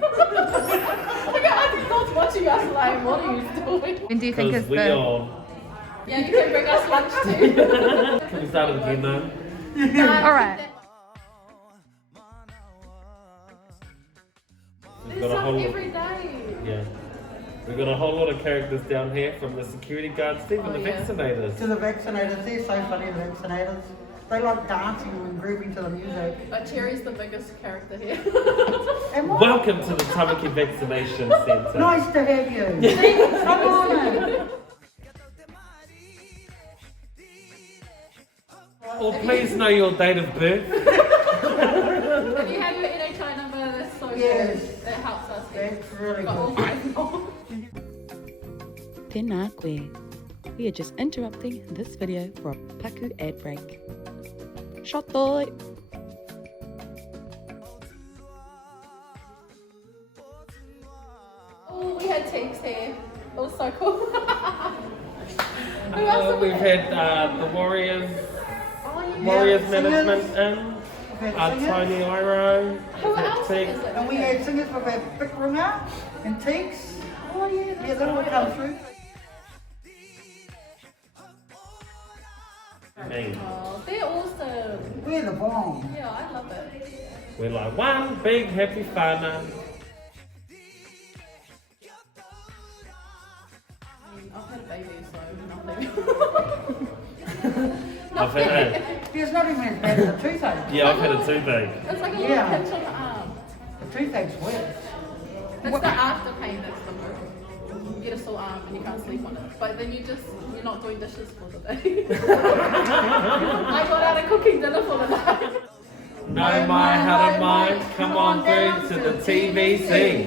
Like, Auntie's not watching us like, what are you doing? And do you think Because it's we the... are. Yeah, you can bring us lunch too. Can we start it again though? Alright. We've There's got a whole some lot. every day. Yeah. We've got a whole lot of characters down here from the security guards, even Oh, the yeah. vaccinators. To the vaccinators, they're so funny, the vaccinators. They like dancing and grooving to the music. But Cherry's the biggest character here. And what? Welcome to the Tamaki Vaccination Centre. Nice to have you. Come on in. Or please know your date of birth. If you have your NHI number, that's so Yes. good. That helps us. That's really Got all good. 5 more. Tēnā koe. We are just interrupting this video for a paku ad break. Shotoi! Oh, we had teams here. It was so cool. Who else have We've had the Warriors, Oh, yeah. Warriors singers. management in, We've had singers. Tony Iro, Who else Tig. is it? And we had singers with our big ringer and teaks. Oh, yeah. Yeah, that will come through. Me. Oh, they're awesome. We're the bomb. Yeah, I love it. We're like one big happy whānau. I've had a baby, so nothing. I've had a, There's nothing as bad as a toothache. yeah, I've had a toothache. It's like a Yeah. little pinch on the arm. The toothache's worse. It's the after pain that's the worst. You get a sore arm and you can't sleep on it. But then you're not doing dishes for the day. I got out of cooking dinner for the night. No, my, how to mind, come on through to the TVC.